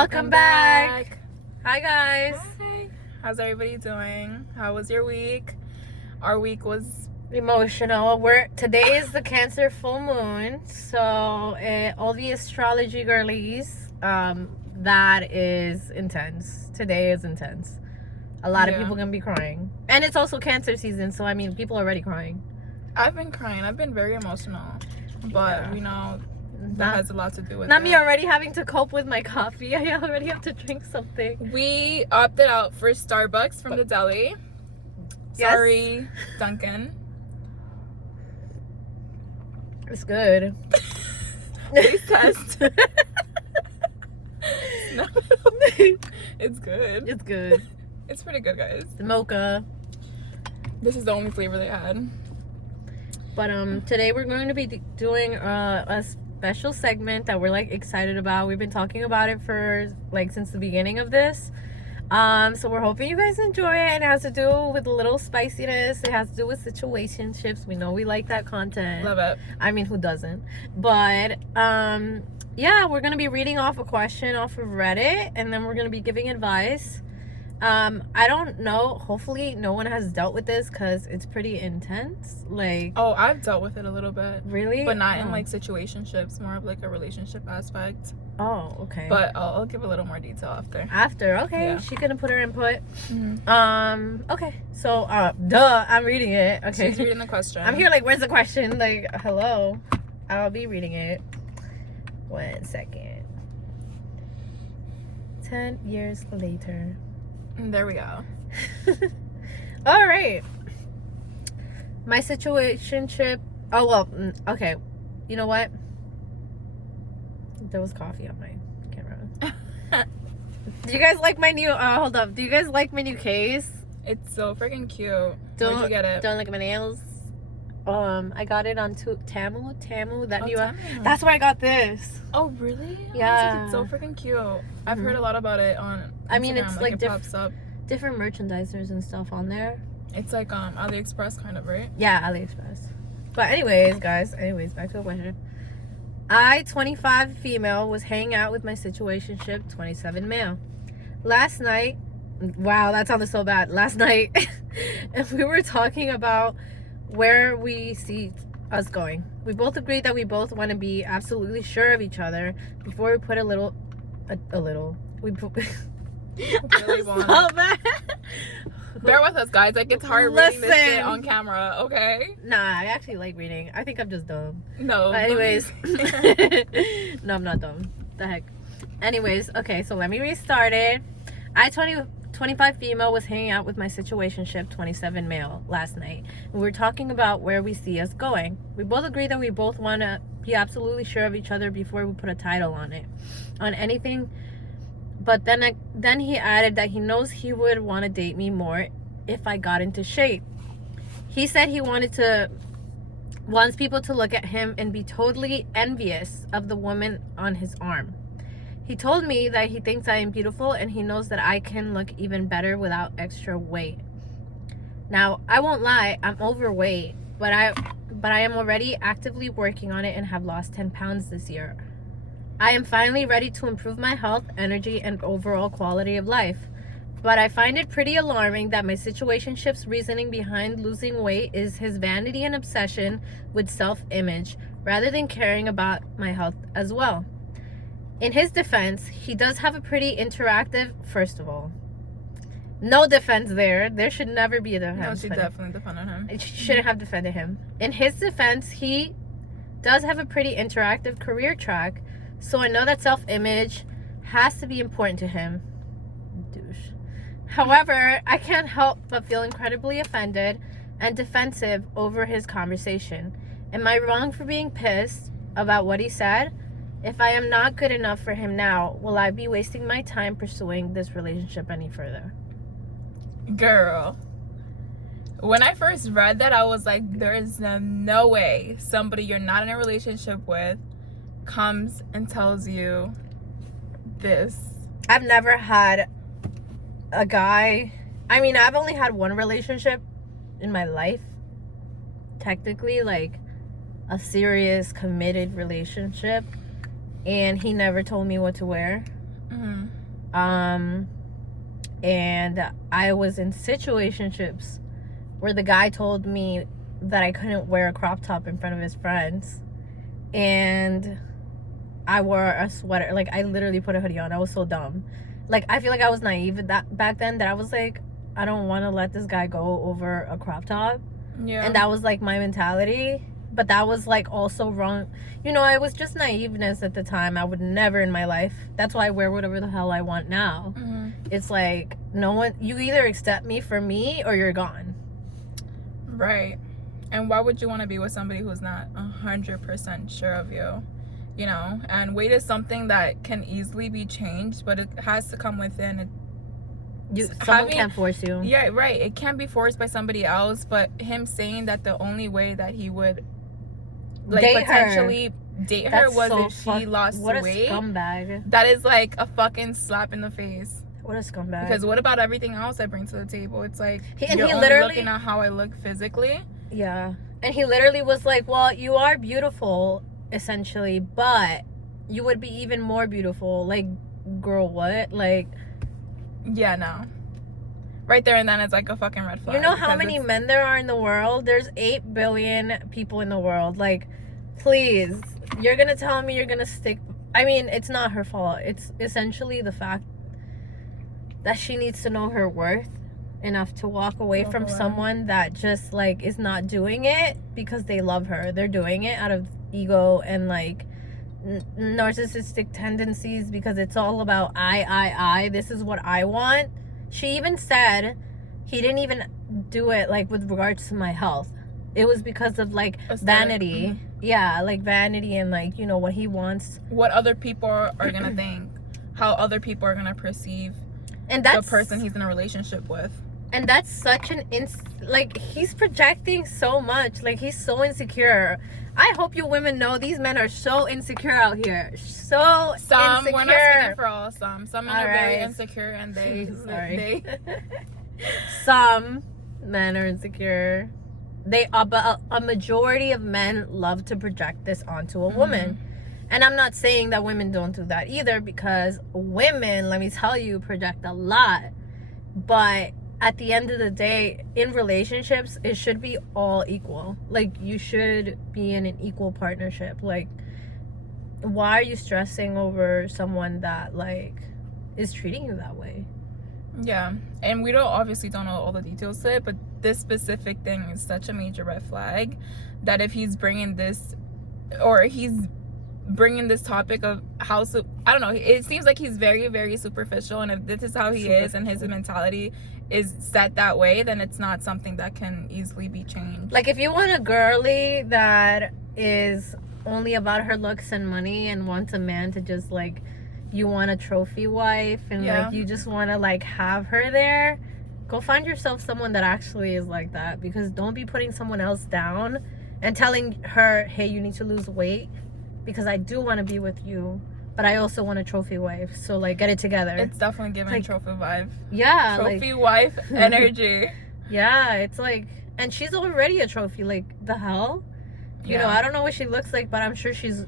Welcome back. Hi guys. Hi. How's everybody doing? How was your week? Our week was Emotional. Today is the Cancer full moon, so all the astrology girlies, that is intense. Today is intense. A lot of people gonna be crying, and it's also Cancer season, so I mean, people are already crying. I've been crying. I've been very emotional, but we know that has a lot to do with not me already having to cope with my coffee. I already have to drink something. We opted out for Starbucks from the deli. Yes. Sorry, Duncan. It's good. Please test. No. It's good. It's good. It's pretty good, guys. The mocha. This is the only flavor they had. But today we're going to be doing a special segment that we're like excited about. We've been talking about it for like since the beginning of this. So we're hoping you guys enjoy it. And it has to do with a little spiciness. It has to do with situationships. We know we like that content. Love it. I mean, who doesn't? But yeah, we're gonna be reading off a question off of Reddit, and then we're gonna be giving advice. I don't know, hopefully no one has dealt with this because it's pretty intense. Like, oh, I've dealt with it a little bit. Really? But not in like situationships, more of like a relationship aspect. Oh, okay. But I'll give a little more detail after. Okay, Yeah. She's gonna put her input. Mm-hmm. Okay, so I'm reading it. Okay, she's reading the question. I'm here like, where's the question? Like, hello. I'll be reading it. 1 second. 10 years later. There we go. All right. My situationship. Oh well. Okay. You know what? There was coffee on my camera. Do you guys like my new? Hold up. Do you guys like my new case? It's so freaking cute. Where'd you get it? Don't look at my nails. I got it on Tamu. That new. Tamu. That's where I got this. Oh really? Yeah. It's so freaking cute. I've heard a lot about it on Instagram. I mean, it's like it pops up. Different merchandisers and stuff on there. It's like AliExpress kind of, right? Yeah, AliExpress. But anyways, guys. Back to the question. I, 25 female, was hanging out with my situationship, 27 male. Last night, wow, that sounded so bad. Last night, and we were talking about where we see us going. We both agreed that we both want to be absolutely sure of each other before we put a little. We put. Really so bad. Bear with us, guys. Like, it's hard reading this shit on camera, okay? Nah, I actually like reading. I think I'm just dumb. No. But anyways. No, I'm not dumb. The heck. Anyways, okay, so let me restart it. 25 female, was hanging out with my situationship, 27 male, last night. We were talking about where we see us going. We both agree that we both want to be absolutely sure of each other before we put a title on it. On anything. But then he added that he knows he would want to date me more if I got into shape. He said he wants people to look at him and be totally envious of the woman on his arm. He told me that he thinks I am beautiful and he knows that I can look even better without extra weight. Now, I won't lie, I'm overweight, but I am already actively working on it and have lost 10 pounds this year. I am finally ready to improve my health, energy, and overall quality of life. But I find it pretty alarming that my situationship's reasoning behind losing weight is his vanity and obsession with self-image, rather than caring about my health as well. In his defense, he does have a pretty interactive, first of all. No defense there. There should never be a defense. No, she definitely defended him. She shouldn't have defended him. In his defense, he does have a pretty interactive career track, so I know that self-image has to be important to him. Douche. However, I can't help but feel incredibly offended and defensive over his conversation. Am I wrong for being pissed about what he said? If I am not good enough for him now, will I be wasting my time pursuing this relationship any further? Girl. When I first read that, I was like, there is no way somebody you're not in a relationship with comes and tells you this. I've never had a guy. I mean, I've only had one relationship in my life. Technically, like a serious, committed relationship. And he never told me what to wear. Mm-hmm. And I was in situationships where the guy told me that I couldn't wear a crop top in front of his friends, and I wore a sweater. Like, I literally put a hoodie on. I was so dumb. Like, I feel like I was naive that back then, that I was like, I don't want to let this guy go over a crop top. Yeah. And that was like my mentality. But that was like also wrong. You know, it was just naiveness at the time. I would never in my life. That's why I wear whatever the hell I want now. Mm-hmm. It's like, no one, you either accept me for me or you're gone. Right. And why would you want to be with somebody who's not 100% sure of you? You know, and weight is something that can easily be changed, but it has to come within. Someone can't force you. Yeah, right. It can't be forced by somebody else, but him saying that the only way that he would like potentially date her was if she lost weight. What a scumbag. That is like a fucking slap in the face. What a scumbag. Because what about everything else I bring to the table? It's like, he only literally looking at how I look physically. Yeah. And he literally was like, well, you are beautiful, essentially, but you would be even more beautiful. Like, girl, what? Like, yeah, no. Right there and then it's like a fucking red flag. You know how many men there are in the world? There's 8 billion people in the world. Like, please, you're gonna tell me you're gonna stick. I mean, it's not her fault. It's essentially the fact that she needs to know her worth enough to walk away from someone that just like is not doing it because they love her. They're doing it out of ego and like narcissistic tendencies, because it's all about I. This is what I want. She even said he didn't even do it like with regards to my health. It was because of like vanity. Mm-hmm. Yeah, like vanity and like, you know, what he wants. What other people are gonna think. How other people are gonna perceive and that's the person he's in a relationship with. And that's such an like, he's projecting so much. Like, he's so insecure. I hope you women know these men are so insecure out here. So some insecure. We're not speaking for all. Some men are very insecure, and they some men are insecure. But a majority of men love to project this onto a woman. And I'm not saying that women don't do that either, because women, let me tell you, project a lot. But at the end of the day, in relationships, it should be all equal. Like, you should be in an equal partnership. Like, why are you stressing over someone that like is treating you that way? Yeah, and we obviously don't know all the details to it, but this specific thing is such a major red flag that if he's bringing this, or he's bringing this topic of how, I don't know, it seems like he's very, very superficial, and if this is how he is and his mentality is set that way, then it's not something that can easily be changed. Like, if you want a girly that is only about her looks and money and wants a man to just like, you want a trophy wife and like you just want to like have her there, go find yourself someone that actually is like that. Because don't be putting someone else down and telling her, hey, you need to lose weight because I do want to be with you, but I also want a trophy wife, so like, get it together. It's definitely giving like, trophy vibe. Yeah, trophy wife energy. Yeah, it's like, and she's already a trophy. Like, the hell, you know, I don't know what she looks like, but I'm sure she's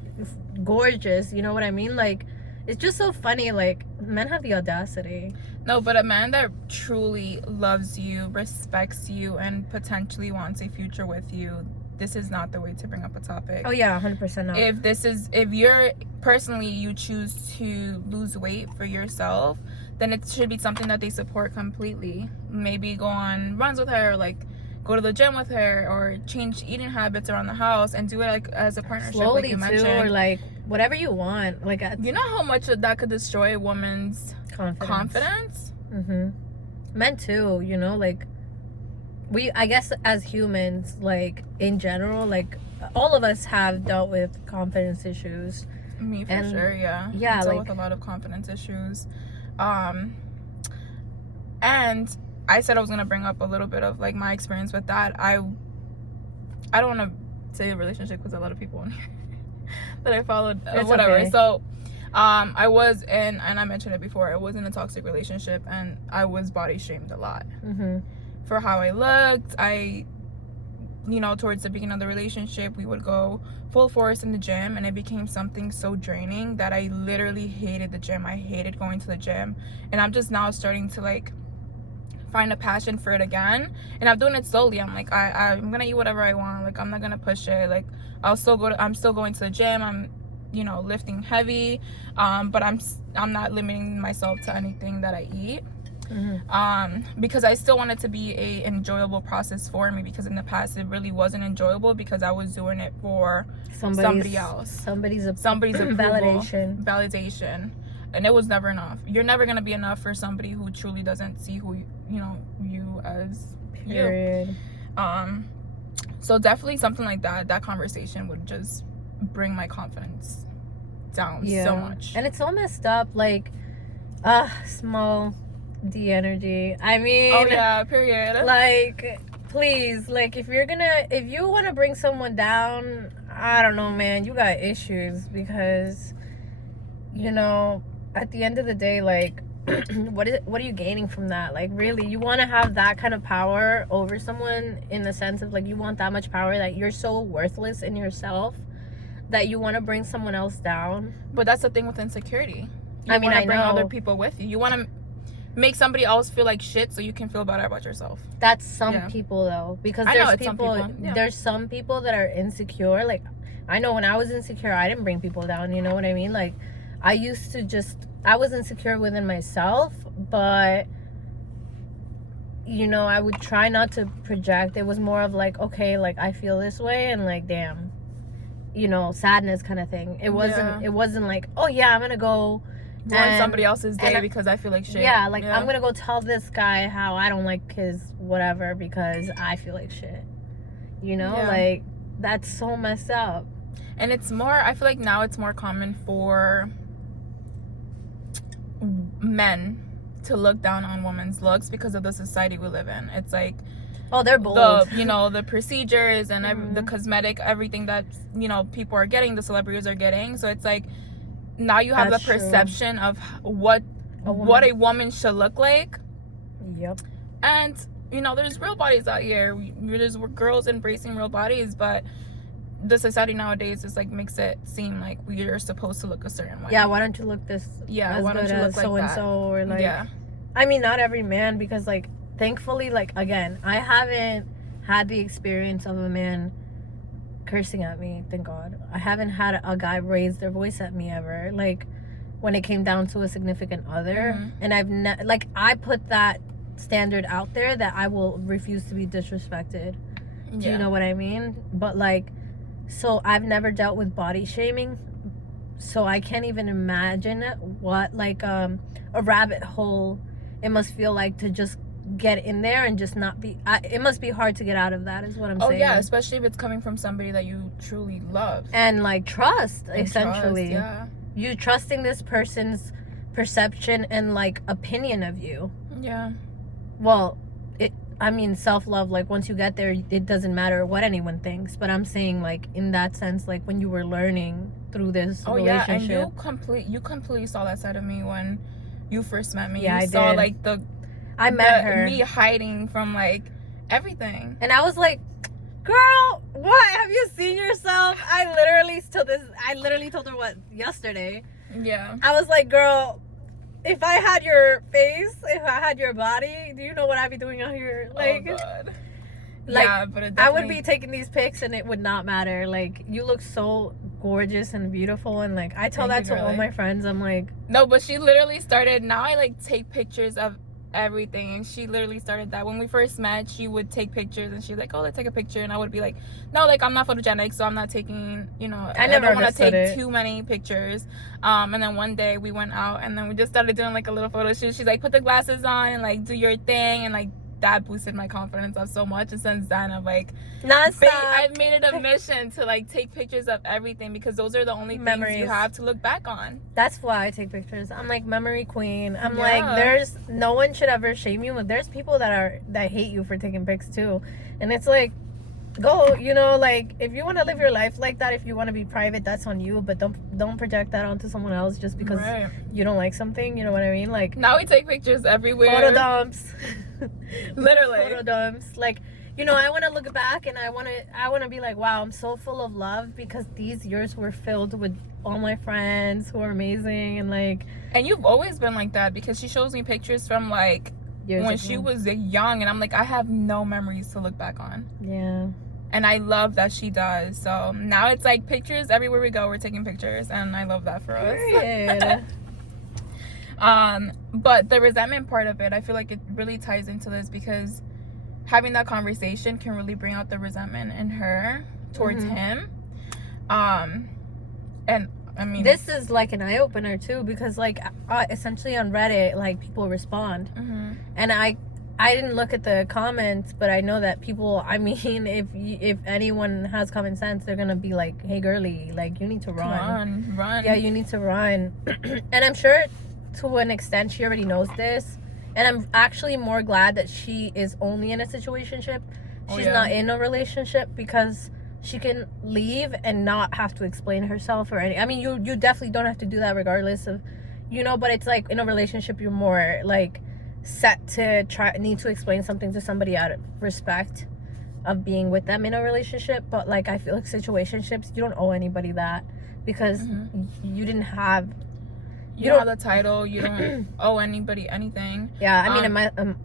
gorgeous. You know what I mean? Like, it's just so funny. Like, men have the audacity. No, but a man that truly loves you, respects you, and potentially wants a future with you, this is not the way to bring up a topic. Oh yeah, 100% not. If you're personally, you choose to lose weight for yourself, then it should be something that they support completely. Maybe go on runs with her, like go to the gym with her, or change eating habits around the house and do it like as a partnership, slowly, like you too, mentioned. or like whatever you want. Like, you know how much that could destroy a woman's confidence? Men too, you know, like, I guess as humans, like, in general, like, all of us have dealt with confidence issues. Me for sure, yeah. Yeah, I dealt like, with a lot of confidence issues. And I said I was gonna bring up a little bit of like my experience with that. I don't want to say a relationship because a lot of people in here that I followed, whatever. Okay. So I was in, and I mentioned it before, I was in a toxic relationship, and I was body shamed a lot for how I looked. I you know, towards the beginning of the relationship, we would go full force in the gym, and it became something so draining that I literally hated the gym. I hated going to the gym, and I'm just now starting to like find a passion for it again, and I'm doing it slowly. I'm like, I'm gonna eat whatever I want. Like, I'm not gonna push it. Like, I'm still going to the gym. I'm, you know, lifting heavy, but I'm not limiting myself to anything that I eat. Because I still want it to be a enjoyable process for me, because in the past it really wasn't enjoyable because I was doing it for somebody else, somebody's approval, validation, and it was never enough. You're never gonna be enough for somebody who truly doesn't see who you as Period. you. So definitely something like that conversation would just bring my confidence down so much. And it's all messed up, like small D energy. I mean, oh yeah, period. Like, please, like, if you want to bring someone down, I don't know, man, you got issues, because, you know, at the end of the day, like, what are you gaining from that? Like, really, you want to have that kind of power over someone, in the sense of, like, you want that much power that you're so worthless in yourself that you want to bring someone else down? But that's the thing with insecurity. I mean, I bring know other people with you. You want to make somebody else feel like shit so you can feel better about yourself. That's some people, though, because there's some people that are insecure. Like, I know when I was insecure, I didn't bring people down, you know what I mean? Like, I was insecure within myself, but, you know, I would try not to project. It was more of like, okay, like, I feel this way, and like, damn, you know, sadness kind of thing. It wasn't like, oh yeah, I'm gonna go ruin somebody else's day because I feel like shit. Yeah, like, I'm gonna go tell this guy how I don't like his whatever because I feel like shit. You know, like, that's so messed up. And it's more, I feel like now it's more common for men to look down on women's looks because of the society we live in. It's like, oh, they're bold. The procedures and the cosmetic, everything that, you know, people are getting, the celebrities are getting. So it's like, now you have the perception of what a woman should look like. Yep. And, you know, there's real bodies out here. There's girls embracing real bodies, but the society nowadays is like, makes it seem like we are supposed to look a certain way. Yeah, why don't you look this? Yeah, why don't you look like so that? And so, or like, yeah. I mean, not every man, because, like, thankfully, like, again, I haven't had the experience of a man cursing at me, thank God. I haven't had a guy raise their voice at me ever, like, when it came down to a significant other. And I put that standard out there that I will refuse to be disrespected. Do you know what I mean? But, like, so I've never dealt with body shaming, so I can't even imagine what, like, a rabbit hole it must feel like to just get in there and just not be. It must be hard to get out of that, is what I'm saying. Oh yeah, especially if it's coming from somebody that you truly love and, like, trust, essentially. You trusting this person's perception and, like, opinion of you. Yeah. Well, I mean, self-love, like, once you get there, it doesn't matter what anyone thinks. But I'm saying, like, in that sense, like, when you were learning through this relationship. And you completely saw that side of me when you first met me. Yeah, I saw, like, I met her. Me hiding from, like, everything. And I was like, girl, what? Have you seen yourself? I literally told her yesterday. Yeah. I was like, girl, if I had your face, if I had your body, do you know what I'd be doing out here? Like, oh God. Like, yeah, but it I would be taking these pics and it would not matter. Like, you look so gorgeous and beautiful, and, like, I tell that to all my friends. I'm like, no, but she literally started. Now I, like, take pictures of everything, and she literally started that. When we first met, she would take pictures, and she's like, oh, let's take a picture, and I would be like, no, like, I'm not photogenic, so I'm not taking, you know, I don't want to take too many pictures. And then one day we went out, and then we just started doing, like, a little photo shoot. She's like, put the glasses on and, like, do your thing, and, like, that boosted my confidence up so much. And since then, I'm like, I've made it a mission to, like, take pictures of everything, because those are the only things you have to look back on. That's why I take pictures. I'm like memory queen. I'm like, no one should ever shame you. There's people that hate you for taking pics too, and it's like, go, you know, like, if you want to live your life like that, if you want to be private, that's on you, but don't project that onto someone else just because you don't like something. You know what I mean? Like, now we take pictures everywhere. Photo dumps. Literally. Photo dumps. Like, You know, I want to look back and I want to be like, wow, I'm so full of love because these years were filled with all my friends who are amazing and like. And you've always been like that because she shows me pictures from like Years when ago. she was young, and I'm like, I have no memories to look back on. Yeah. And I love that she does. So now it's like pictures everywhere we go, we're taking pictures, and I love that for us. Period. But the resentment part of it, I feel like it really ties into this because having that conversation can really bring out the resentment in her towards him. And I mean, this is like an eye opener too because like essentially on Reddit, like people respond, and I didn't look at the comments, but I know that people. I mean, if anyone has common sense, they're gonna be like, "Hey, girly, like you need to run. Run. Yeah, you need to run." And I'm sure, to an extent, she already knows this. And I'm actually more glad that she is only in a situationship. She's not in a relationship because she can leave and not have to explain herself or any. I mean, you definitely don't have to do that regardless of, you know. But it's like in a relationship, you're more like set to need to explain something to somebody out of respect of being with them in a relationship. But like I feel like situationships, you don't owe anybody that because you didn't have. You don't have the title. You don't owe anybody anything. Yeah, I mean,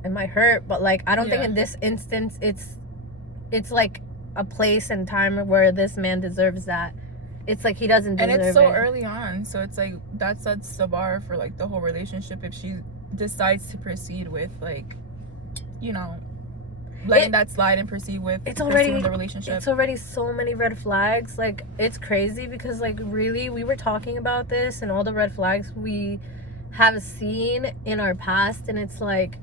it might hurt, but like I don't think in this instance it's like a place and time where this man deserves that. It's like he doesn't deserve it. And it's so early on, so it's like that sets the bar for like the whole relationship if she decides to proceed with like, you know, letting that slide and proceed with pursuing the relationship. It's already so many red flags. Like it's crazy because like really we were talking about this and all the red flags we have seen in our past, and it's like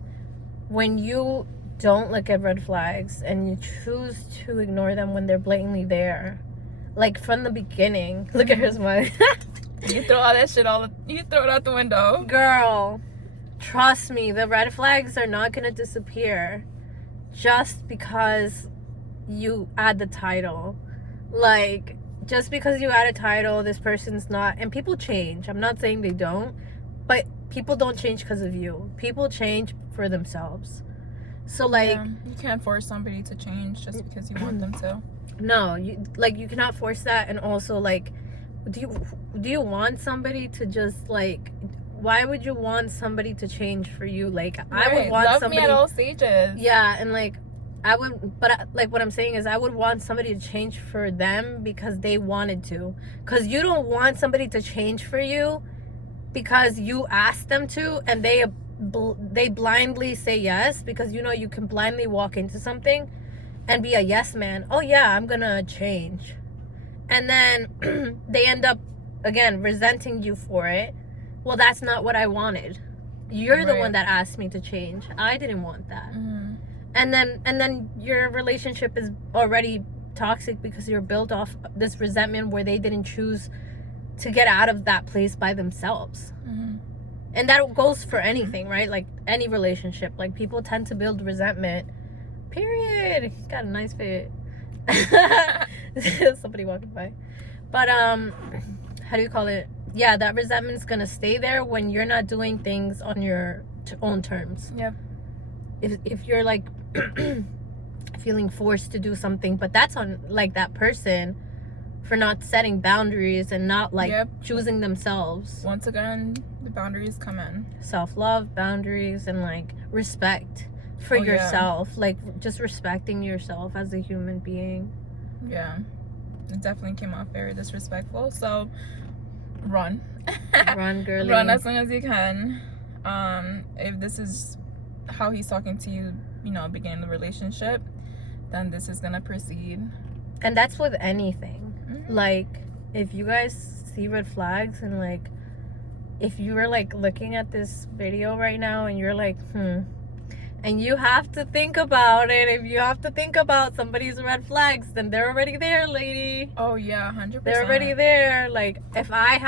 when you don't look at red flags and you choose to ignore them when they're blatantly there, like from the beginning. Look at her smile. You throw all that shit you throw it out the window. Girl, trust me, the red flags are not gonna disappear just because you add the title. Like just because you add a title, this person's not. And people change, I'm not saying they don't, but people don't change because of you. People change for themselves. So like you can't force somebody to change just because you want them to. No, you cannot force that. And also like do you want somebody to just like, why would you want somebody to change for you? Like I would want somebody me at all stages. Yeah, and like I would, but like what I'm saying is I would want somebody to change for them because they wanted to. Because you don't want somebody to change for you because you asked them to, and they blindly say yes because you know you can blindly walk into something and be a yes man. Oh yeah, I'm gonna change, and then they end up again resenting you for it. Well, that's not what I wanted. You're the one that asked me to change. I didn't want that. And then your relationship is already toxic because you're built off this resentment where they didn't choose to get out of that place by themselves. And that goes for anything, right? Like any relationship. Like people tend to build resentment. Period. He's got a nice fit. Somebody walking by. But how do you call it? Yeah, that resentment's gonna stay there when you're not doing things on your own terms. Yep. If you're like feeling forced to do something, but that's on like that person for not setting boundaries and not like choosing themselves. Once again, the boundaries come in. Self-love, boundaries, and like respect for yourself. Like just respecting yourself as a human being. Yeah. It definitely came off very disrespectful. So run. Run, girly. Run as long as you can. If this is how he's talking to you, you know, beginning the relationship, then this is gonna proceed. And that's with anything. Like if you guys see red flags, and like if you were like looking at this video right now and you're like and you have to think about it, if you have to think about somebody's red flags, then they're already there, lady. Oh yeah, 100%. They're already there. Like if I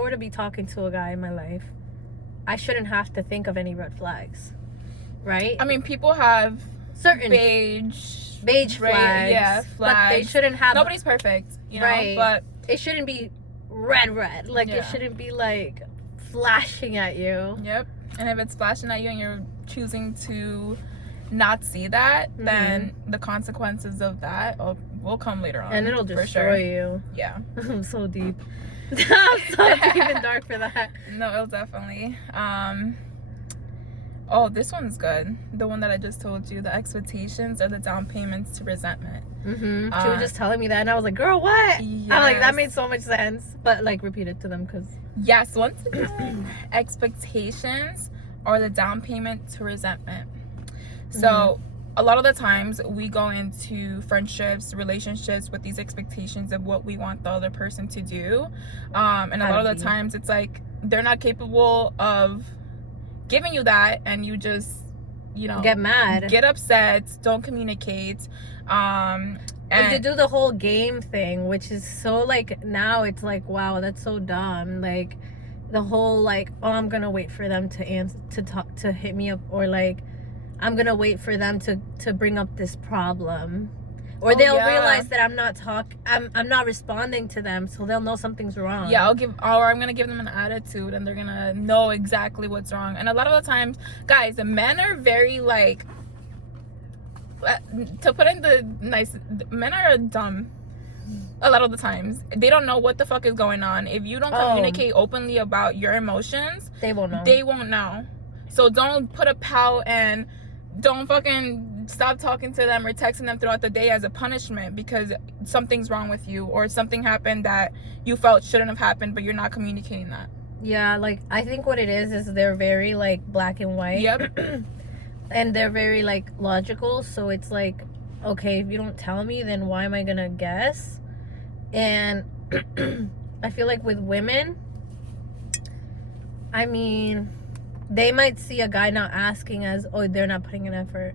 were to be talking to a guy in my life, I shouldn't have to think of any red flags, right? I mean, people have certain beige flags. Yeah, flags. But they shouldn't have. Nobody's perfect, you know. Right. But it shouldn't be red. Like it shouldn't be like flashing at you. Yep. And if it's flashing at you and you're choosing to not see that, then the consequences of that will come later on. And it'll for destroy sure. you. Yeah. I'm so deep. I'm so deep and dark for that. No, it'll definitely. Oh, this one's good. The one that I just told you. The expectations are the down payments to resentment. She was just telling me that, and I was like, "Girl, what?" Yes. I'm like, that made so much sense. But like, repeat it to them, because Yes, once again, expectations are the down payment to resentment. So a lot of the times we go into friendships, relationships with these expectations of what we want the other person to do. And a lot of the times it's like they're not capable of giving you that, and you just, you know, get mad, get upset, don't communicate. And to do the whole game thing, which is so like, now it's like, wow, that's so dumb. Like the whole like, oh, I'm gonna wait for them to answer, to hit me up, or like I'm gonna wait for them to bring up this problem, or they'll realize that I'm not responding to them, so they'll know something's wrong. Yeah, I'm gonna give them an attitude, and they're gonna know exactly what's wrong. And a lot of the times, guys, the men are very like, to put in the nice, men are dumb. A lot of the times they don't know what the fuck is going on. If you don't communicate openly about your emotions, they won't know. So don't put a pout, and don't fucking stop talking to them or texting them throughout the day as a punishment because something's wrong with you, or something happened that you felt shouldn't have happened, but you're not communicating that. Yeah, like I think what it is they're very like black and white. Yep. And they're very like logical, so it's like, okay, if you don't tell me, then why am I gonna guess? And I feel like with women, I mean, they might see a guy not asking as, oh, they're not putting an effort,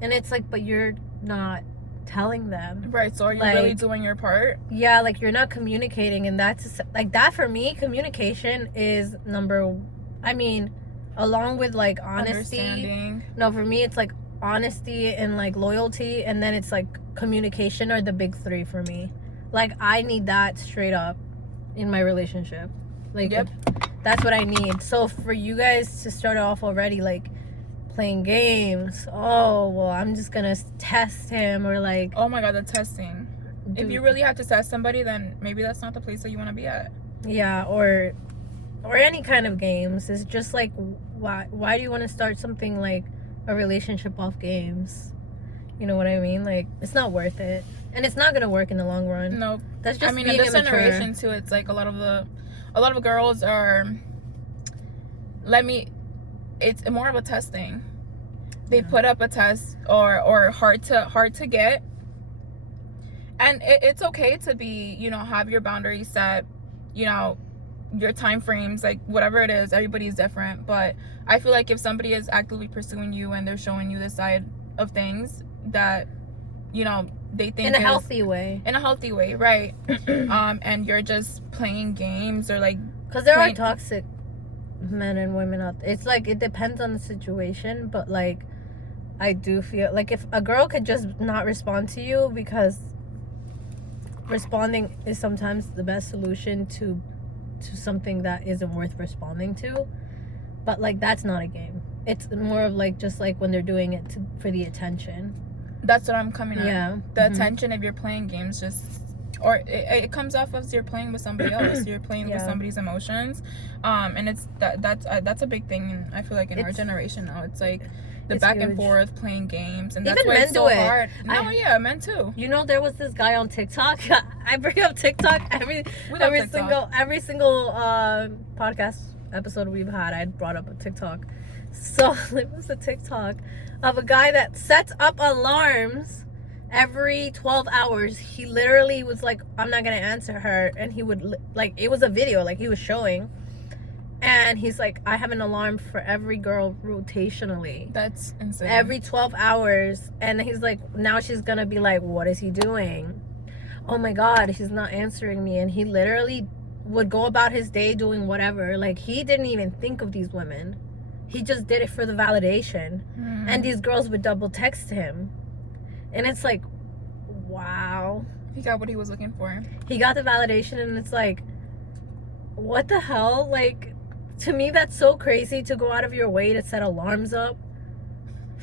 and it's like, but you're not telling them, right? So are you really doing your part? Yeah, like you're not communicating, and that's like, that for me, communication is along with like honesty. No, for me it's like honesty and like loyalty, and then it's like communication are the big three for me. Like I need that straight up in my relationship. Like that's what I need. So for you guys to start off already like playing games, oh well, I'm just gonna test him, or like, oh my god, the testing. If you really have to test somebody, then maybe that's not the place that you want to be at. Yeah, or any kind of games. It's just like, why do you want to start something like a relationship off games? You know what I mean? Like, it's not worth it, and it's not gonna work in the long run. No, that's just being in this immature. generation too, it's like a lot of girls are. It's more of a testing. They put up a test or hard to get, and it's okay to be, you know, have your boundaries set, you know, your time frames, like whatever it is, everybody's different. But I feel like if somebody is actively pursuing you and they're showing you the side of things that, you know, they think in a healthy way, right? And you're just playing games, or like, because there are toxic men and women out there. It's like, it depends on the situation, but like I do feel like if a girl could just not respond to you, because responding is sometimes the best solution to something that isn't worth responding to, but like that's not a game. It's more of like, just like when they're doing it for the attention. That's what I'm coming at. Yeah, the attention of your playing games, just, or it comes off as you're playing with somebody else. You're playing with somebody's emotions, and it's that's a big thing. And I feel like in our generation now, it's like the back and forth playing games, and that's even why men it's so do it. hard. No, yeah, men too. You know, there was this guy on TikTok. I bring up TikTok every single podcast episode we've had. I brought up a TikTok. So it was a TikTok of a guy that sets up alarms every 12 hours. He literally was like, I'm not gonna answer her, and he would, like, it was a video like he was showing, and he's like, I have an alarm for every girl rotationally. That's insane. Every 12 hours. And he's like, now she's gonna be like, what is he doing? Oh my god, he's not answering me. And he literally would go about his day doing whatever. Like, he didn't even think of these women. He just did it for the validation. And these girls would double text him, and it's like, wow, he got what he was looking for. He got the validation, and it's like, what the hell? Like, to me, that's so crazy, to go out of your way to set alarms up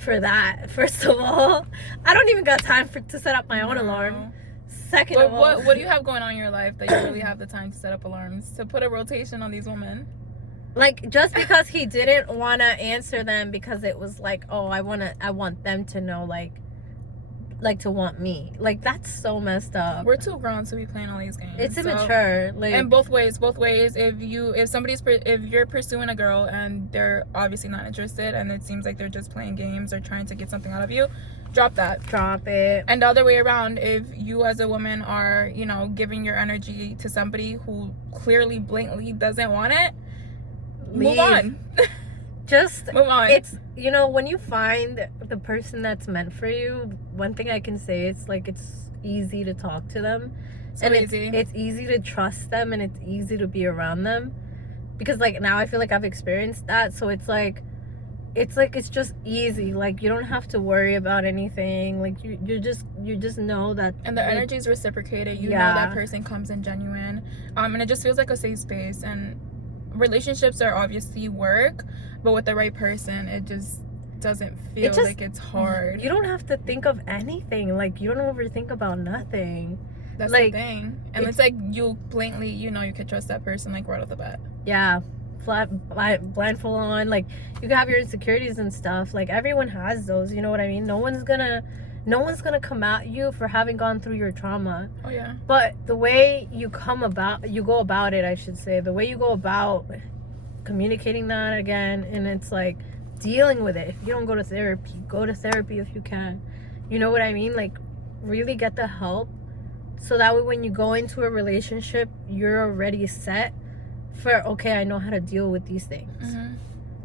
for that. First of all, I don't even got time to set up my own alarm. Second But of all, what do you have going on in your life that you really have the time to set up alarms to put a rotation on these women? like, just because he didn't want to answer them because it was like, oh, I want them to know, like to want me. Like, that's so messed up. We're too grown to be playing all these games. It's so- immature. Like, and both ways. If you're pursuing a girl and they're obviously not interested and it seems like they're just playing games or trying to get something out of you, drop that. drop it. And the other way around, if you as a woman are, you know, giving your energy to somebody who clearly blatantly doesn't want it, move Leave. on. Just Move on. It's, you know, when you find the person that's meant for you, one thing I can say is, like, it's easy to talk to them. So and easy. It's easy to trust them, and it's easy to be around them, because, like, now I feel like I've experienced that. So it's just easy. Like, you don't have to worry about anything. Like, you just know that, And the like, energy is reciprocated. You know Yeah. that person comes in genuine. And it just feels like a safe space. And relationships are obviously work, but with the right person, it just doesn't feel just- like it's hard. you don't have to think of anything. Like, you don't overthink about nothing. That's like, the thing. And it's like you blatantly, you know, you could trust that person like right off the bat. Yeah, blindfold on. Like, you can have your insecurities and stuff. Like, everyone has those, you know what I mean? No one's gonna come at you for having gone through your trauma. Oh yeah. But the way you go about it, I should say, the way you go about communicating that again, and it's like dealing with it. If you don't go to therapy if you can. You know what I mean? Like, really get the help, so that way when you go into a relationship, you're already set for, okay, I know how to deal with these things. Mm-hmm.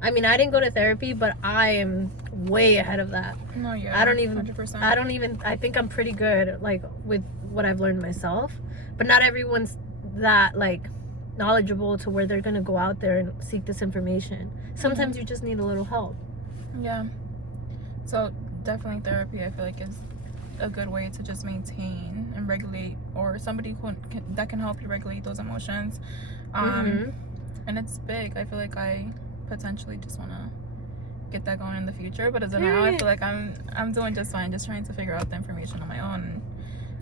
I mean, I didn't go to therapy, but I am way ahead of that. No, yeah. I don't even 100%. I think I'm pretty good, like, with what I've learned myself, but not everyone's that, like, knowledgeable to where they're gonna go out there and seek this information. Sometimes you just need a little help. Yeah. So definitely therapy, I feel like, is a good way to just maintain and regulate, or somebody that can help you regulate those emotions. Mhm. And it's big. I feel like I potentially just want to get that going in the future, but as of now, I Period. feel like I'm doing just fine, just trying to figure out the information on my own and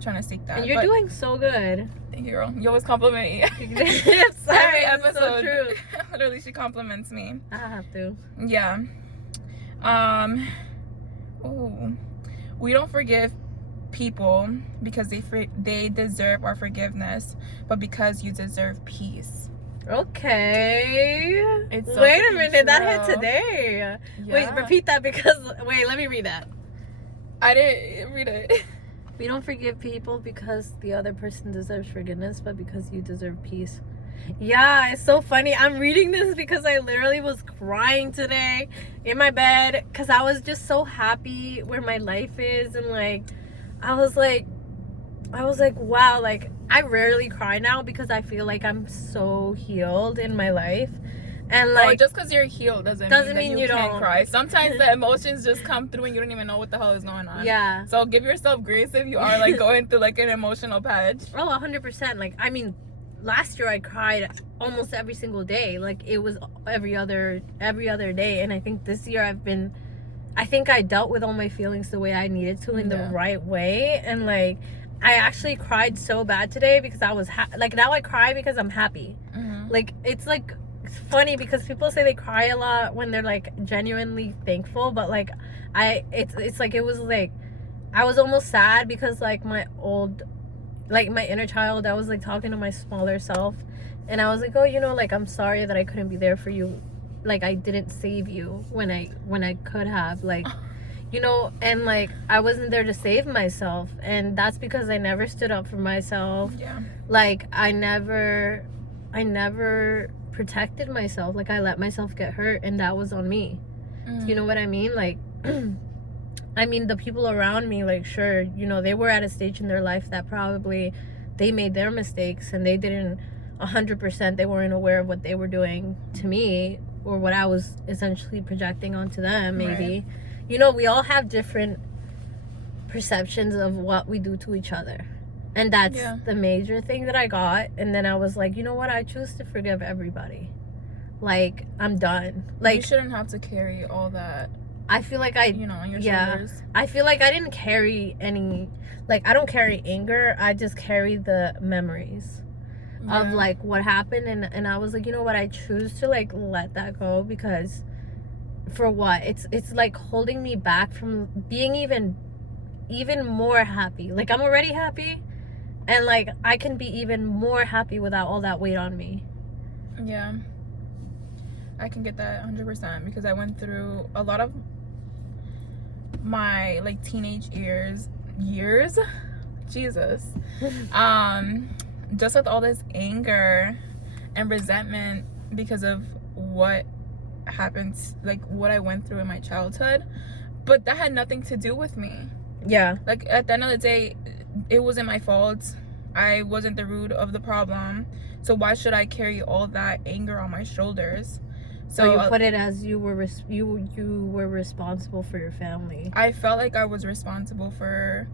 trying to seek that. And you're But doing so good. thank you, girl. You always compliment me. Sorry, Every it's episode. so true. Literally, she compliments me. I have to. Yeah. Ooh. We don't forgive people because they deserve our forgiveness, but because you deserve peace. Okay. It's so Wait a freaking minute, that hit true. today. Wait, Yeah. repeat that, because wait, let me read that. I didn't read it. We don't forgive people because the other person deserves forgiveness, but because you deserve peace. Yeah, it's so funny. I'm reading this because I literally was crying today in my bed because I was just so happy where my life is, and like I was like wow, like I rarely cry now because I feel like I'm so healed in my life. And like, just because you're healed doesn't mean that you can't don't cry. Sometimes the emotions just come through and you don't even know what the hell is going on. yeah. So give yourself grace if you are like going through like an emotional patch. Oh, 100%. Like, I mean, last year I cried almost every single day. Like, it was every other day. And I think this year I think I dealt with all my feelings the way I needed to, in the right way. And like, I actually cried so bad today because I was like, now I cry because I'm happy. Mm-hmm. Like, it's funny because people say they cry a lot when they're like genuinely thankful, but like it's like, it was like I was almost sad because like my inner child, I was like talking to my smaller self, and I was like, oh, you know, like, I'm sorry that I couldn't be there for you, like I didn't save you when I could have, like, you know, and like I wasn't there to save myself, and that's because I never stood up for myself. Yeah. Like, I never protected myself. Like, I let myself get hurt, and that was on me. You know what I mean? Like, I mean, the people around me, like, sure, you know, they were at a stage in their life that probably they made their mistakes, and they didn't 100%, they weren't aware of what they were doing to me, or what I was essentially projecting onto them, maybe. Right. You know, we all have different perceptions of what we do to each other. And that's the major thing that I got. And then I was like, you know what? I choose to forgive everybody. Like, I'm done. Like, you shouldn't have to carry all that I feel like I on your yeah. shoulders. I feel like I didn't carry any, like I don't carry anger. I just carry the memories of like what happened, and I was like, you know what, I choose to like let that go, because for what, it's like holding me back from being even more happy. Like I'm already happy, and like I can be even more happy without all that weight on me. Yeah, I can get that 100% because I went through a lot of my like teenage years Jesus, just with all this anger and resentment because of what happened, like what I went through in my childhood, but that had nothing to do with me. Yeah. Like at the end of the day, it wasn't my fault. I wasn't the root of the problem, so why should I carry all that anger on my shoulders? So you put it as you were responsible for your family. I felt like I was responsible for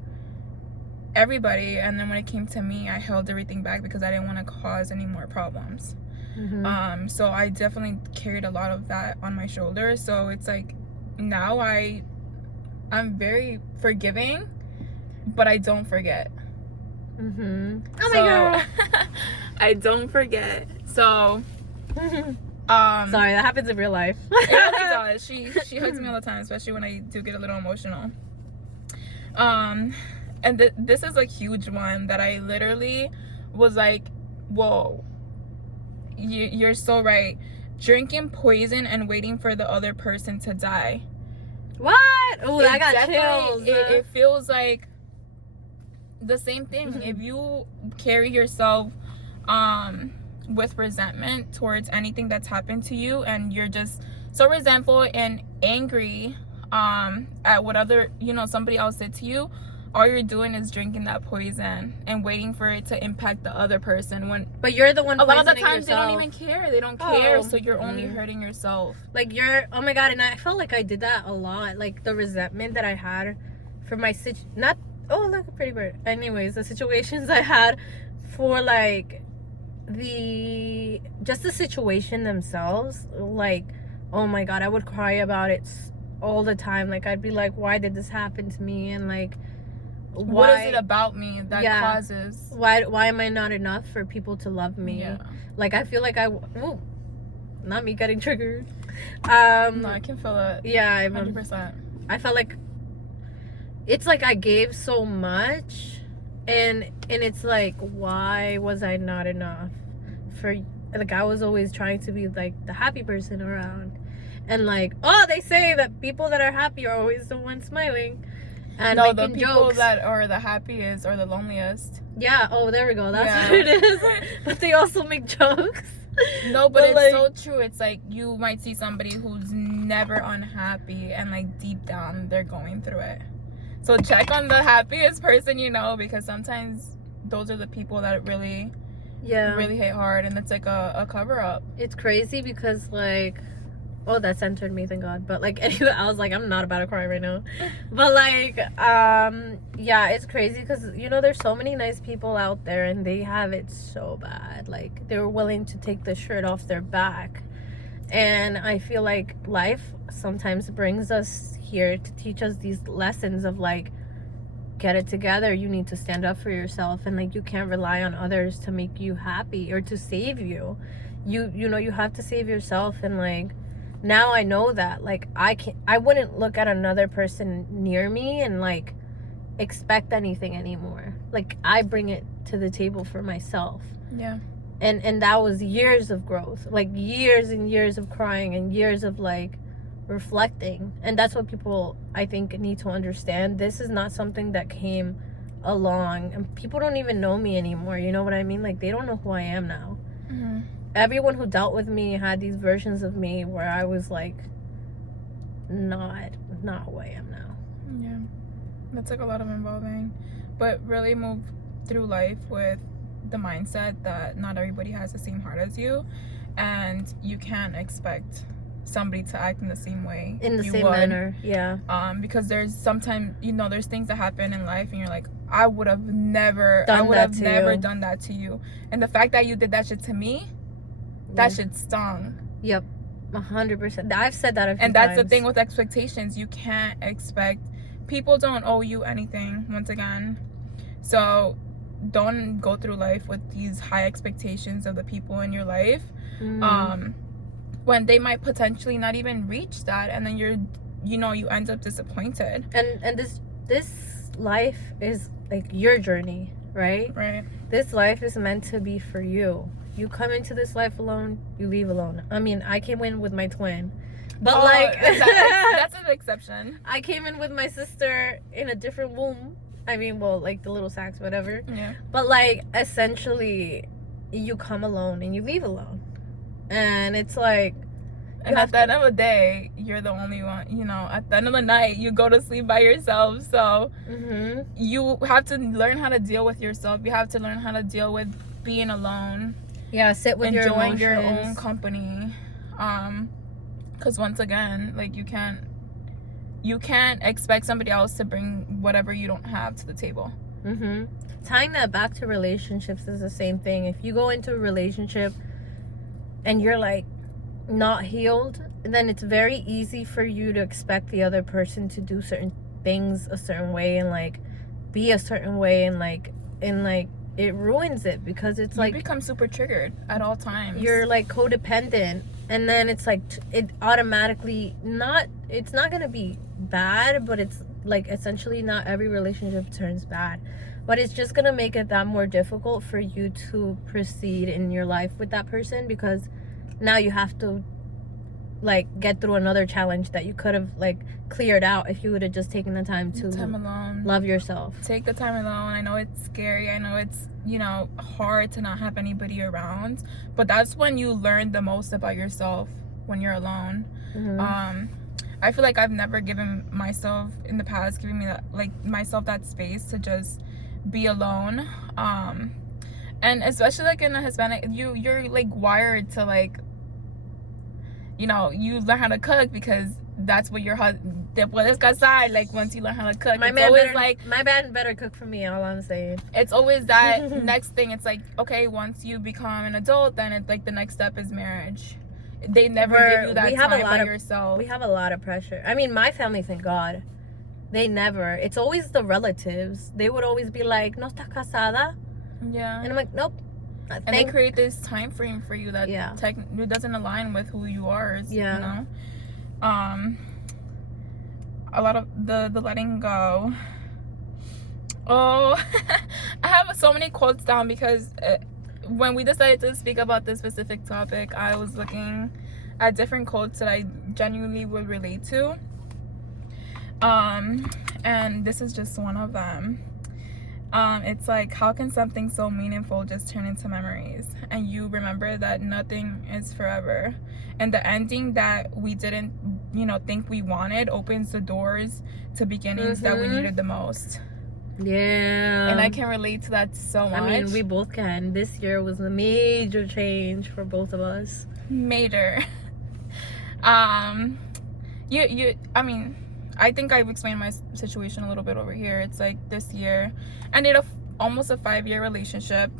everybody, and then when it came to me, I held everything back because I didn't want to cause any more problems. Mm-hmm. So I definitely carried a lot of that on my shoulders. So it's like now I'm very forgiving, but I don't forget. Mm-hmm. Oh my God. I don't forget. So sorry, that happens in real life. It really does. She hugs me all the time, especially when I do get a little emotional. And this is a huge one that I literally was like, whoa, you're so right. Drinking poison and waiting for the other person to die. What? Oh, I got chills. It feels like the same thing. Mm-hmm. If you carry yourself with resentment towards anything that's happened to you, and you're just so resentful and angry at what somebody else did to you, all you're doing is drinking that poison and waiting for it to impact the other person. But you're the one a lot of the poisoning times yourself. they don't even care. They don't care, so you're only hurting yourself. Like oh my God, and I felt like I did that a lot. Like the resentment that I had for my look, a pretty bird. Anyways, the situations I had for like the situation themselves, like, oh my God, I would cry about it all the time. Like I'd be like, why did this happen to me? And like, what is it about me that causes? Why am I not enough for people to love me? Yeah. Like I feel like not me getting triggered. No, I can feel it. Yeah, 100%. I felt like it's like I gave so much, and it's like, why was I not enough for, like, I was always trying to be like the happy person around, and like, oh, they say that people that are happy are always the ones smiling. And no, the people jokes. that are the happiest are the loneliest. Yeah, oh, there we go. That's what it is. But they also make jokes. No, but it's like, so true. It's like you might see somebody who's never unhappy, and like deep down they're going through it. So check on the happiest person you know, because sometimes those are the people that really hate hard, and it's like a cover up. It's crazy because like, oh, that centered me, thank God. But like, anyway, I was like, I'm not about to cry right now. But like, yeah, it's crazy because there's so many nice people out there, and they have it so bad. Like they're willing to take the shirt off their back, and I feel like life sometimes brings us here to teach us these lessons of like, get it together. You need to stand up for yourself, and like, you can't rely on others to make you happy or to save you. You have to save yourself. And like, now I know that like I wouldn't look at another person near me and like expect anything anymore. Like I bring it to the table for myself. Yeah. And that was years of growth, like years and years of crying and years of like reflecting. And that's what people, I think, need to understand. This is not something that came along, and people don't even know me anymore. You know what I mean? Like they don't know who I am now. Mm-hmm. Everyone who dealt with me had these versions of me where I was like not who I am now. Yeah, that's like a lot of involving, but really move through life with the mindset that not everybody has the same heart as you, and you can't expect somebody to act in the same way in the same manner. Yeah. Because there's sometimes there's things that happen in life and you're like, I would have never done that to you, and the fact that you did that shit to me, that shit stung. Yep. 100%. I've said that a few And that's the times. thing with expectations. You can't expect, people don't owe you anything, once again. So don't go through life with these high expectations of the people in your life, when they might potentially not even reach that, and then you end up disappointed. And this life is like your journey, right? Right. This life is meant to be for you. You come into this life alone, you leave alone. I mean, I came in with my twin, but that's an exception. I came in with my sister in a different womb. I mean, well, like the little sacks, whatever. Yeah. But like, essentially, you come alone and you leave alone, and it's like. And at the end of the day, you're the only one, at the end of the night, you go to sleep by yourself. So you have to learn how to deal with yourself. You have to learn how to deal with being alone. Yeah, sit with enjoying your emotions. your own company. Because once again, like, you can't expect somebody else to bring whatever you don't have to the table. Tying that back to relationships is the same thing. If you go into a relationship and you're like, not healed, then it's very easy for you to expect the other person to do certain things a certain way and like be a certain way, and it ruins it, because it's like you become super triggered at all times. You're like codependent, and then it's like it automatically it's not gonna be bad, but it's like essentially not every relationship turns bad, but it's just gonna make it that more difficult for you to proceed in your life with that person, because now you have to like get through another challenge that you could have like cleared out if you would have just taken the time to alone. Love yourself. Take the time alone. I know it's scary. I know it's hard to not have anybody around, but that's when you learn the most about yourself, when you're alone. I feel like I've never given myself in the past, giving me that, like, myself that space to just be alone. And especially like in a Hispanic, you're like wired to like, you learn how to cook because that's what your husband, like, once you learn how to cook, my man better cook for me, all I'm saying. It's always that next thing. It's like, okay, once you become an adult, then it's like the next step is marriage. They never give you that time by yourself. We have a lot of pressure. I mean, my family, thank God, they never. It's always the relatives. They would always be like, "No estás casada?" Yeah. And I'm like, nope. And they create this time frame for you that it doesn't align with who you are. A lot of the letting go. Oh, I have so many quotes down because when we decided to speak about this specific topic, I was looking at different quotes that I genuinely would relate to. And this is just one of them. It's like, how can something so meaningful just turn into memories? And you remember that nothing is forever. And the ending that we didn't, think we wanted opens the doors to beginnings that we needed the most. Yeah. And I can relate to that so much. I mean, we both can. This year was a major change for both of us. Major. I think I've explained my situation a little bit over here. It's like this year, I ended almost a 5-year relationship.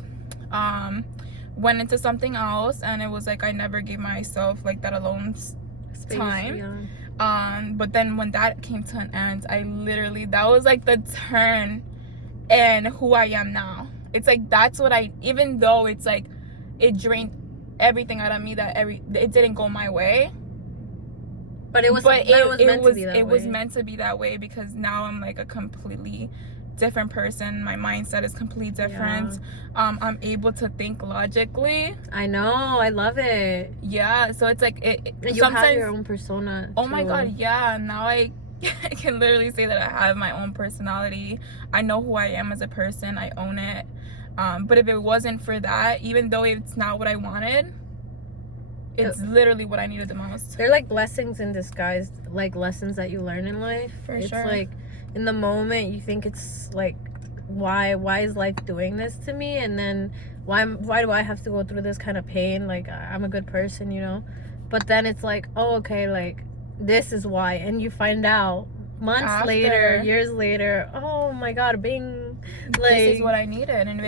Went into something else, and it was like I never gave myself like that alone space, time. Yeah. But then when that came to an end, that was like the turn in who I am now. It's like that's what even though it's like it drained everything out of me, it didn't go my way. But it was meant to be that way because now I'm like a completely different person. My mindset is completely different. Yeah. I'm able to think logically. I know. I love it. Yeah. So it's like you sometimes have your own persona. Oh my God. Yeah. Now I can literally say that I have my own personality. I know who I am as a person. I own it. But if it wasn't for that, even though it's not what I wanted, it's literally what I needed the most. They're like blessings in disguise, like lessons that you learn in life. For it's sure. Like in the moment you think it's like, why is life doing this to me? And then why do I have to go through this kind of pain? Like, I'm a good person, But then it's like, oh, okay, like this is why. And you find out months later, years later, oh my God, bing. Like, this is what I needed. And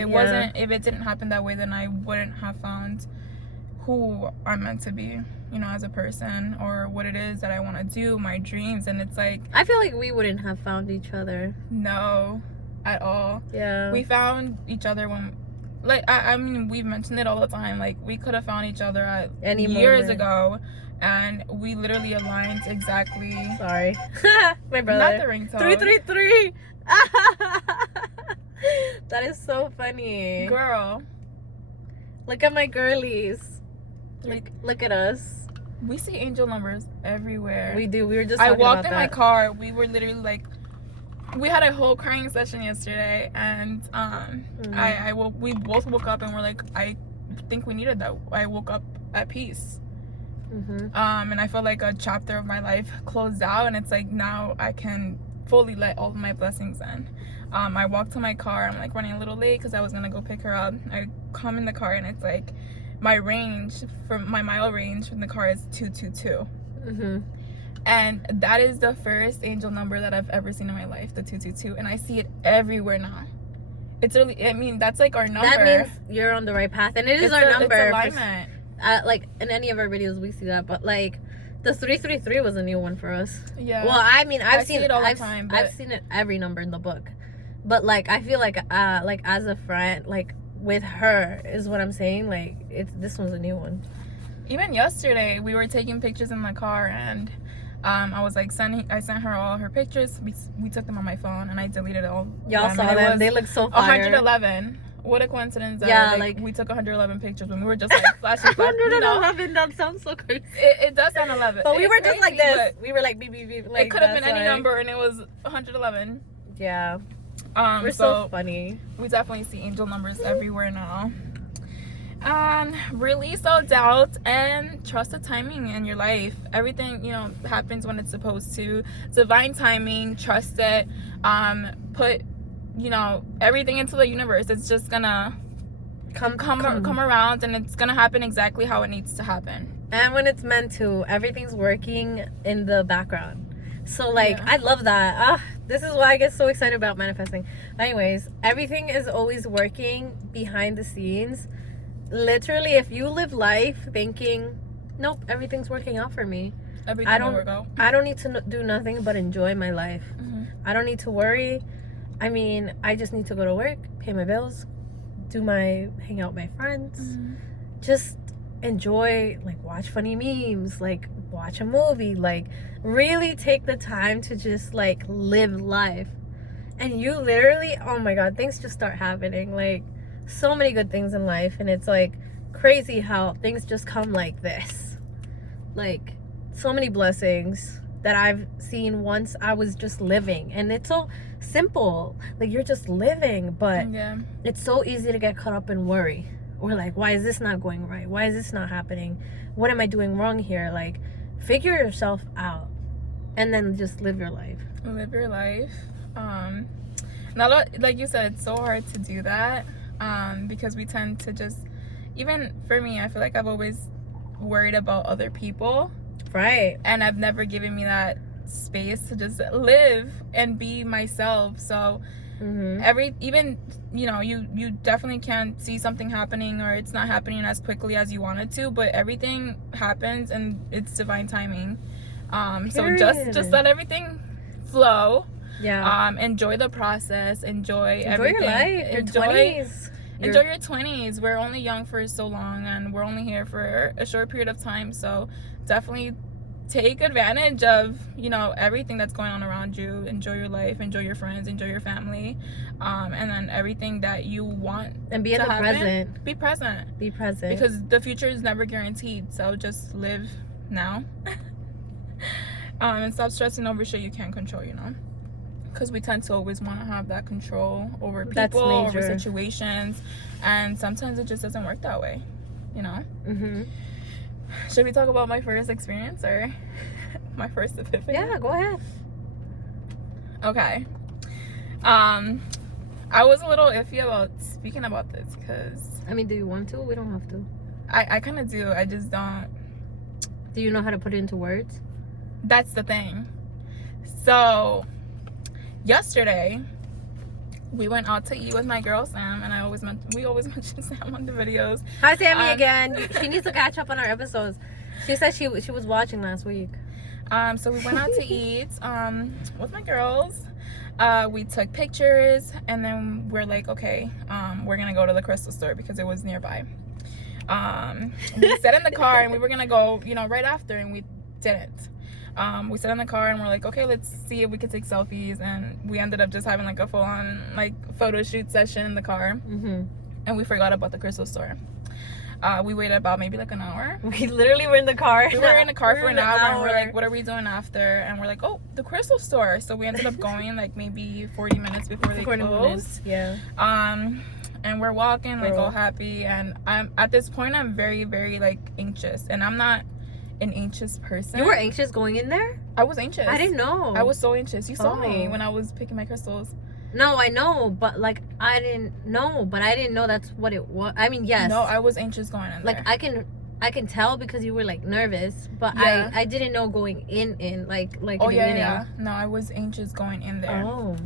if it didn't happen that way, then I wouldn't have found who I'm meant to be, you know, as a person, or what it is that I want to do, my dreams. And it's like, I feel like we wouldn't have found each other. no, at all. Yeah. We found each other when, like, I mean, we've mentioned it all the time. Like, we could have found each other at Any years moment. ago, and we literally aligned exactly. Sorry. My brother. Not the ringtone. 333. That is so funny. Girl, Look at my girlies. like, Look at us. we see angel numbers everywhere. We do. We were just I talking walked about in my that. car. We were literally like, we had a whole crying session yesterday, and we both woke up and we're like, I think we needed that. I woke up at peace. Mm-hmm. And I felt like a chapter of my life closed out, and it's like now I can fully let all of my blessings in. I walked to my car. I'm like running a little late because I was gonna go pick her up. I come in the car and it's like my mile range from the car is 222. Mm-hmm. And that is the first angel number that I've ever seen in my life, the 222, and I see it everywhere now. It's really, I mean, that's like our number. That means you're on the right path, and it is our number. It's alignment. Like in any of our videos, we see that, but like the 333 was a new one for us. Yeah. Well, I mean, I see it all the time, but I've seen it every number in the book, but like I feel like as a friend, like with her is what I'm saying. Like this one's a new one. Even yesterday, we were taking pictures in the car, and I was like I sent her all her pictures. We took them on my phone, and I deleted all. Y'all saw and them. They look so fire. 111. What a coincidence that Yeah, like we took 111 pictures when we were just like flashing. 111. That sounds so crazy. It does sound 11. But we were just like crazy, this. We were like beep beep beep. Like it could have been that's any why. number, and it was 111. Yeah. We're so funny. We definitely see angel numbers everywhere now. And release all doubt and trust the timing in your life. Everything, you know, happens when it's supposed to. Divine timing, trust it. Put, you know, everything into the universe. It's just gonna come around, and it's gonna happen exactly how it needs to happen. And when it's meant to, everything's working in the background. So like, Yeah. I love that. This is why I get so excited about manifesting. Anyways, everything is always working behind the scenes. Literally, if you live life thinking, nope, everything's working out for me, Everything will work out. I don't need to do nothing but enjoy my life. Mm-hmm. I don't need to worry. I mean, I just need to go to work, pay my bills, hang out with my friends, Mm-hmm. just enjoy, like watch funny memes, like watch a movie, like really take the time to just like live life. And you literally, oh my god, things just start happening, like so many good things in life. And it's like crazy how things just come like this, like so many blessings that I've seen once I was just living. And it's so simple, like you're just living, but Yeah. it's so easy to get caught up in worry. We're like, why is this not going right? Why is this not happening? What am I doing wrong here? Like, figure yourself out and then just live your life. Live your life. Now, like you said, it's so hard to do that, because we tend to just, even for me, I feel like I've always worried about other people, Right. and I've never given me that space to just live and be myself. So even, you know, you definitely can't see something happening, or it's not happening as quickly as you want it to, but everything happens and it's divine timing. So just let everything flow. Yeah. Enjoy the process, enjoy Enjoy everything. your life, your 20s. Enjoy your 20s. We're only young for so long, and we're only here for a short period of time, so definitely take advantage of, you know, everything that's going on around you. Enjoy your life, enjoy your friends, enjoy your family, and then everything that you want. And be in to the happen, present. be present, Be present. because the future is never guaranteed, so just live now. And stop stressing over shit you can't control, you know, because we tend to always want to have that control over That's people, over major. situations, and sometimes it just doesn't work that way, you know. Should we talk about my first experience, or my first epiphany? Yeah, go ahead. Okay. I was a little iffy about speaking about this, because I mean, do you want to? We don't have to. I kind of do. I just don't. Do you know how to put it into words? That's the thing. So yesterday we went out to eat with my girl Sam, and we always mention Sam on the videos. Hi, Sammy again. She needs to catch up on our episodes. She said she was watching last week. So we went out to eat with my girls. We took pictures, and then we're like, okay, we're gonna go to the crystal store because it was nearby. We sat in the car and we were gonna go, right after, and we didn't. We sat in the car and we're like, okay, let's see if we can take selfies, and we ended up just having like a full-on like photo shoot session in the car. And we forgot about the crystal store. We waited about maybe like an hour. We literally were in the car. We were in the car for an hour, and we're like, what are we doing after? And we're like, oh, the crystal store. So we ended up going like maybe 40 minutes before they closed. Yeah. And we're walking like all happy, and I'm at this point I'm very, very like anxious, and I'm not an anxious person. You were anxious going in there? I was anxious. I didn't know. I was so anxious. You saw me when I was picking my crystals. No, I know, but like I didn't know that's what it was. I mean, yes. No, I was anxious going in there. Like I can tell because you were like nervous, but Yeah. I didn't know going in like Oh in the yeah, beginning. yeah. No, I was anxious going in there. Oh.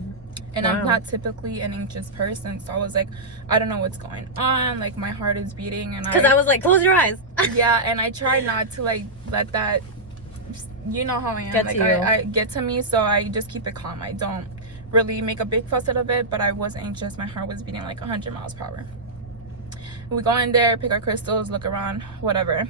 And Wow. I'm not typically an anxious person, so I was like, I don't know what's going on. Like my heart is beating, and Because I was like, close your eyes. yeah, and I try not to like let that. You know how I am. Get like to you. I get to me, so I just keep it calm. I don't really make a big fuss out of it, but I was anxious. My heart was beating like 100 miles per hour. We go in there, pick our crystals, look around, whatever.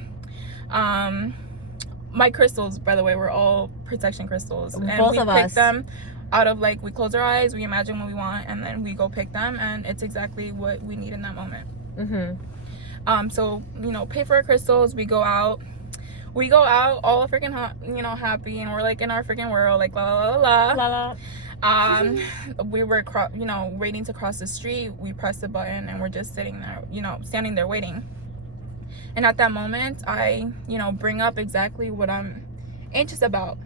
My crystals, by the way, were all protection crystals, and Both we of picked us. them out of like, we close our eyes, we imagine what we want, and then we go pick them, and it's exactly what we need in that moment. So pay for our crystals. We go out all freaking happy, and we're like in our freaking world, like la la la la. We were waiting to cross the street. We pressed the button, and we're just sitting there, standing there waiting. And at that moment, I bring up exactly what I'm anxious about.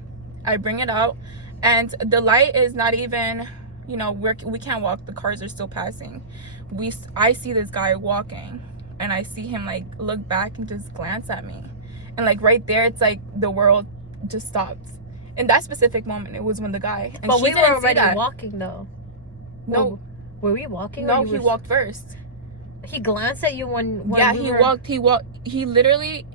I bring it out, and the light is not even, we can't walk. The cars are still passing. I see this guy walking, and I see him like look back and just glance at me, and like right there, it's like the world just stopped. In that specific moment, it was when the guy. And But she we were didn't see already that. walking though. No, Were we walking? no, or he walked first. He glanced at you when Yeah, we he were... walked. He literally.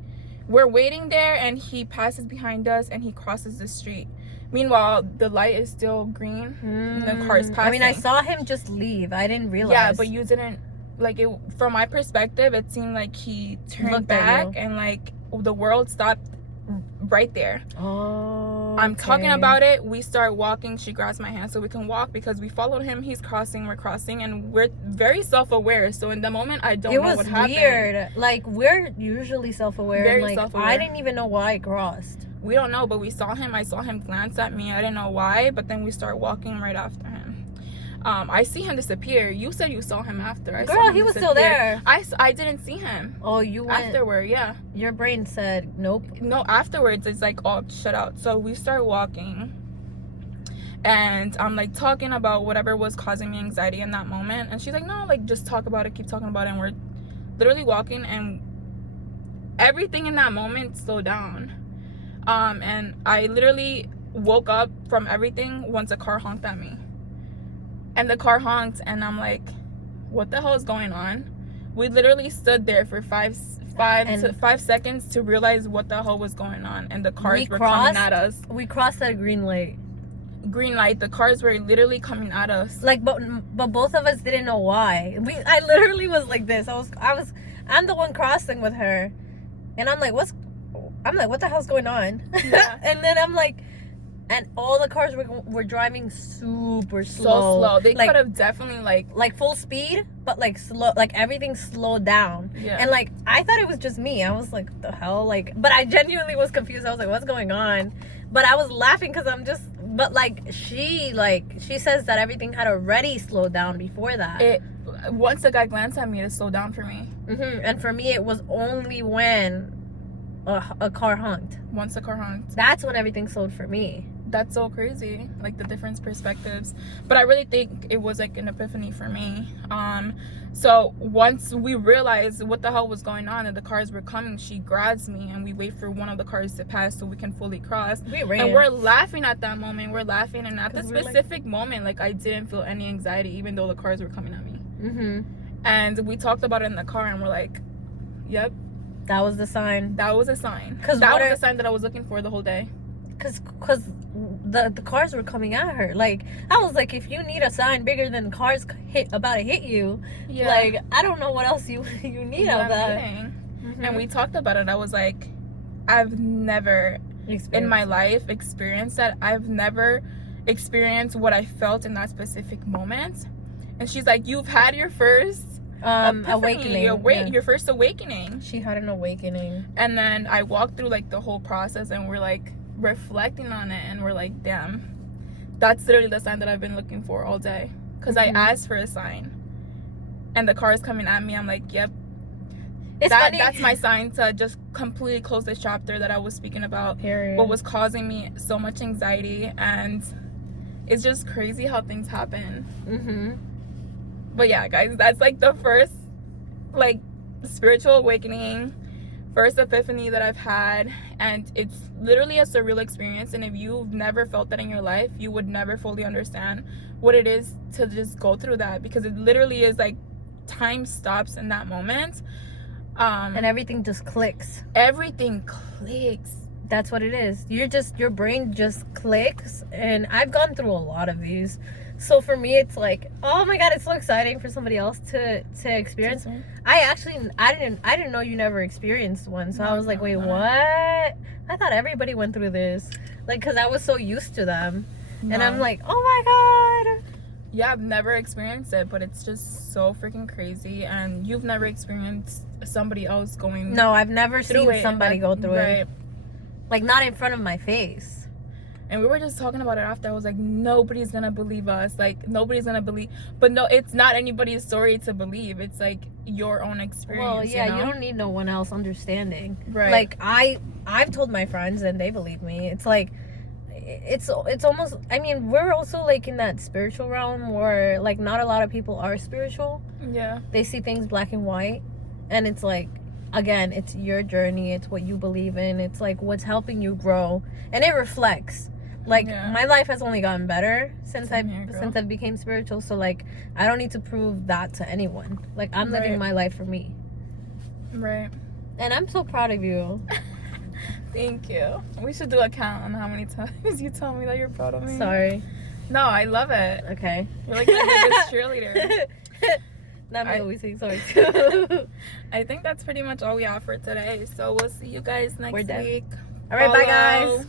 We're waiting there, and he passes behind us, and he crosses the street. Meanwhile, the light is still green, and the car is passing. I mean, I saw him just leave. I didn't realize. Yeah, but you didn't like it. From my perspective, it seemed like he turned Looked at back, you. and like the world stopped right there. Oh. I'm talking okay. about it. We start walking. She grabs my hand so we can walk because we followed him. He's crossing. We're crossing, and we're very self-aware. So in the moment, I don't know what happened. It was weird. Like we're usually self-aware. Very and, like, self-aware. I didn't even know why I crossed. We don't know, but we saw him. I saw him glance at me. I didn't know why, but then we start walking right after him. I see him disappear. You said you saw him after. I saw Girl, him he was disappear. still there. I didn't see him. Oh, you went. Afterward, yeah. Your brain said nope. No, afterwards it's like all shut out. So we start walking, and I'm like talking about whatever was causing me anxiety in that moment, and she's like, no, like just talk about it, keep talking about it. And we're literally walking, and everything in that moment slowed down. And I literally woke up from everything once a car honked at me, and the car honked, and I'm like, what the hell is going on? We literally stood there for 5 seconds to realize what the hell was going on, and the cars were coming at us. We crossed that green light. Green light. The cars were literally coming at us. Like, but both of us didn't know why. I literally was like this. I'm the one crossing with her, and I'm like, what the hell's going on? Yeah. And then I'm like, and all the cars were driving super So slow. slow. They like, could have definitely like full speed, but like slow, like everything slowed down. Yeah. And like I thought it was just me. I was like, what the hell? Like, but I genuinely was confused. I was like, what's going on? But I was laughing because but like she says that everything had already slowed down before that. Once the guy glanced at me, it slowed down for me. And for me, it was only when a car honked. Once the car honked. That's when everything slowed for me. that's so crazy, like the different perspectives. But I really think it was like an epiphany for me. So once we realized what the hell was going on and the cars were coming, she grabs me and we wait for one of the cars to pass so we can fully cross. We ran. And we're laughing at that moment. We're laughing, and at the 'Cause we're specific moment, like I didn't feel any anxiety even though the cars were coming at me. Mm-hmm. And we talked about it in the car and we're like, yep, That was the sign. that was a sign. 'Cause that what was are- a sign that I was looking for the whole day. Cause the cars were coming at her. Like, I was like, if you need a sign bigger than cars about to hit you, like, I don't know what else you need Yeah, of that. meaning. And we talked about it. I was like, I've never in my life experienced that. I've never experienced what I felt in that specific moment. And she's like, you've had your first epiphany, awakening. your first awakening. She had an awakening. And then I walked through like the whole process, and we're like reflecting on it, and we're like, damn, that's literally the sign that I've been looking for all day. Because I asked for a sign, and the car is coming at me. I'm like, yep, It's funny. that's my sign to just completely close this chapter that I was speaking about. Period. What was causing me so much anxiety, and it's just crazy how things happen. Mm-hmm. But yeah, guys, that's like the first like spiritual awakening, first epiphany that I've had, and it's literally a surreal experience. And if you've never felt that in your life, you would never fully understand what it is to just go through that, because it literally is like time stops in that moment. And everything just clicks. Everything clicks. That's what it is. Your brain just clicks. And I've gone through a lot of these. So for me, it's like, oh my God, it's so exciting for somebody else to experience. I didn't know you never experienced one. So I was like, wait, what? I thought everybody went through this. Like, because I was so used to them. And I'm like, oh my God. Yeah, I've never experienced it, but it's just so freaking crazy. And you've never experienced somebody else going. No, I've never through seen it, somebody go through right. it. Like, not in front of my face. And we were just talking about it after. I was like, nobody's gonna believe us. Like, nobody's gonna believe. But no, it's not anybody's story to believe. It's like your own experience. Well, yeah, you know? you don't need no one else understanding. Right. Like, I've told my friends and they believe me. It's like, it's almost, I mean, we're also like in that spiritual realm where like not a lot of people are spiritual. Yeah. They see things black and white, and it's like, again, it's your journey, it's what you believe in, it's like what's helping you grow, and it reflects. Like, my life has only gotten better since I've became spiritual. So like, I don't need to prove that to anyone. Like, I'm living my life for me. Right. And I'm so proud of you. Thank you. We should do a count on how many times you tell me that you're proud of me. Sorry. No, I love it. Okay. You're like the biggest cheerleader. Not me always saying sorry too. I think that's pretty much all we have for today. So we'll see you guys next week. All right, bye guys.